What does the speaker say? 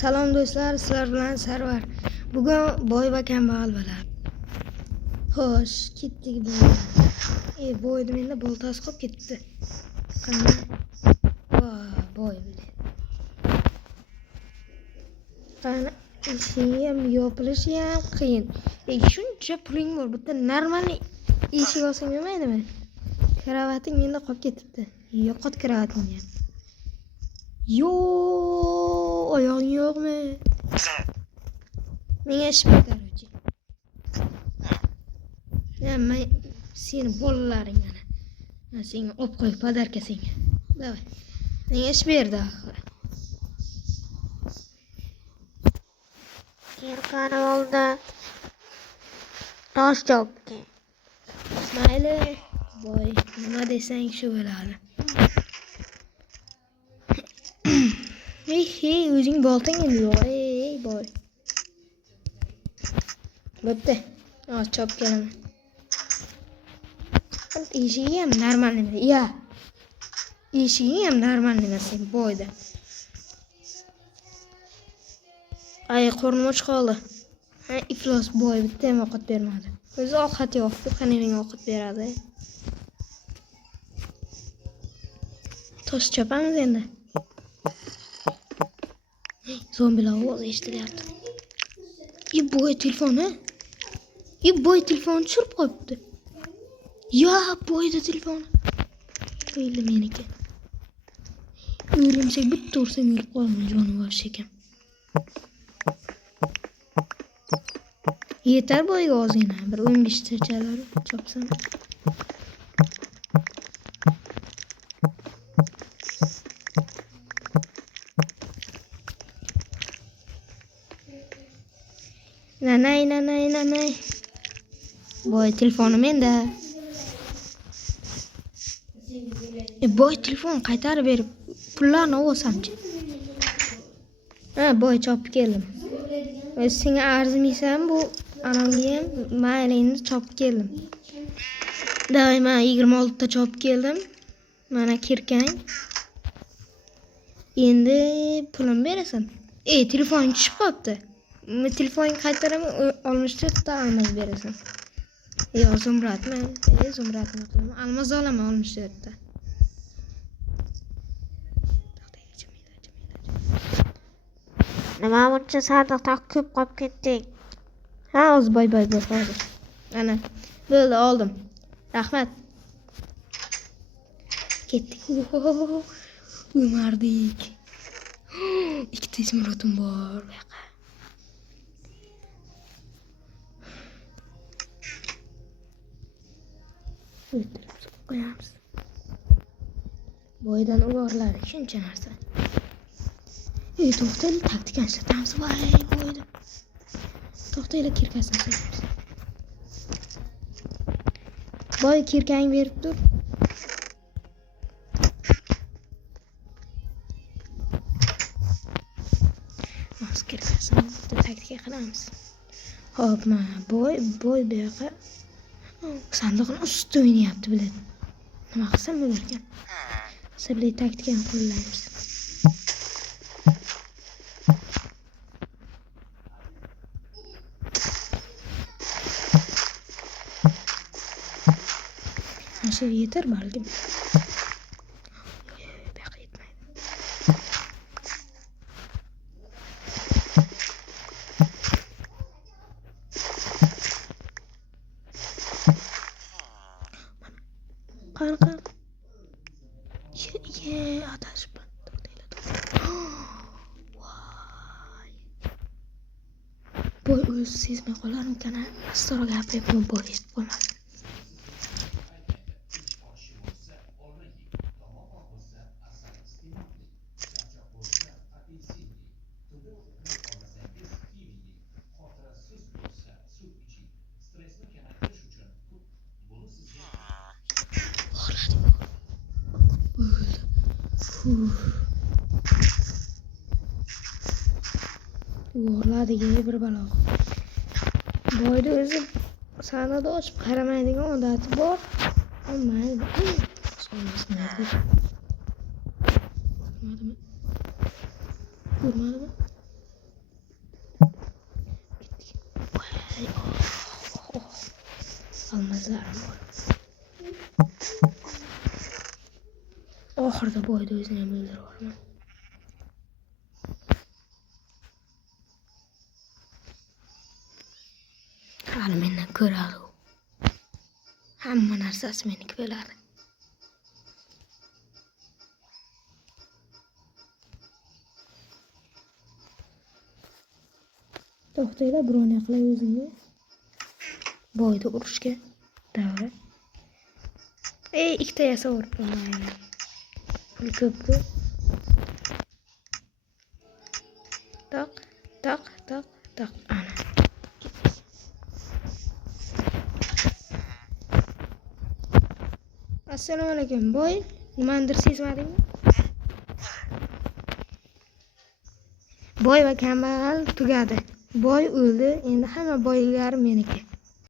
Salom do'stlar, sizlar bilan Sarvar. Bugun boy va kambag'al bo'ladi. Xo'sh, ketdik boy. Boyni menda boltasi qolib ketdi. Qani? Boy bo'li. Qani eshigi ham yopilishi ham qiyin. Shuncha puling bor, bitta normal eshik olsang bo'lmaydimi? Kravating menda qolib ketibdi. Yo'qot kravatingni. Oyog'ing yo'qmi? Menga ish berdi. Men seni bolalaring mana. Men senga olib qo'y, podarka senga. Davay. Menga ish berdi. Kirqani oldi. Tosh chopdi. Mayli, boy, nima desang shu bo'ladi. O'zing boltang endi yo'q, boy. Bo'pti. Chop kelaman. Eshigi ham normal emas. Eshigi ham normal emas boyda. Qo'rnim och qoldi. Iflos boy bitta ham ovqat bermadi. O'zi ovqat yo'q, qani menga ovqat beradi. Tosh chopamiz endi. Zombilar ovozi eshitilyapti. Boy telefoni. Boy telefonni tushirib qo'yibdi. Boyda telefon. O'yli meniki. O'ylimsak bitta ursam yurib qolmaydi jonivor ekan. Yetar boyga ozgina, bir 15 tachalar chopsam. Nanay. Boy telefoni menda. Boy telefon qaytarib berib, pullarni olsamchi. Boy chopib keldim. Senga arzimaysan bu anamga ham maylingni chopib keldim. Davay, men 26 ta chopib keldim. Mana kirkang. Endi pulim berasan. Telefoning tushib qolibdi. Telefoning qaytaraman, 64 ta almaz berasan. Zumradmi? Zumradni qilaman. Almaz olaman 64 ta. Nima buncha sandiqda ko'p qolib ketdik? Hozir boy hozir. Ana, bo'ldi, oldim. Rahmat. Ketdik. Umardik. Ikkita izmiratim bor bu yoqqa. O'tirib qo'yamiz. Boydan o'g'irladik shuncha narsa. To'xtaylik, taktikani ishlatamiz. Boyda. To'xtaylik, kirkasini so'raymiz. Boy, kirkang berib tur. Hozir kirkasini taktika qilamiz. Hop, boy bu yoqqa sandiqni ustida o'ynayapti biladi. Nima qilsam bo'larkan? Sirli taktikani qo'llaymiz. Shu yetar balkim. Yo'q, yetmaydi. Qani. Adashib. Boy o'zi sezmay qolarmikan? Astroga gapirib boy eshitib qolmasin. O'g'irladiga bir balo. Boyda o'zi sanada ochib qaramaydigan odati bor. Olmaydi. Ko'rmadimi? sizlarni bor. Oxirida boyda o'zini ham o'ldirib yuborman. Hali mendan ko'radi u. Hamma narsasi meniki bo'ladi. To'xtanglar, birovni qilay o'zingni. Boyda urushga davra. Ikkita yasab o'ribman. Pul ko'p-ku. Toq, toq, toq, toq. Ana. Assalomu alaykum. Boy, nimadir sezmadingmi? Boy va kambag'al tugadi. Boy o'ldi, endi hamma boyliklari meniki.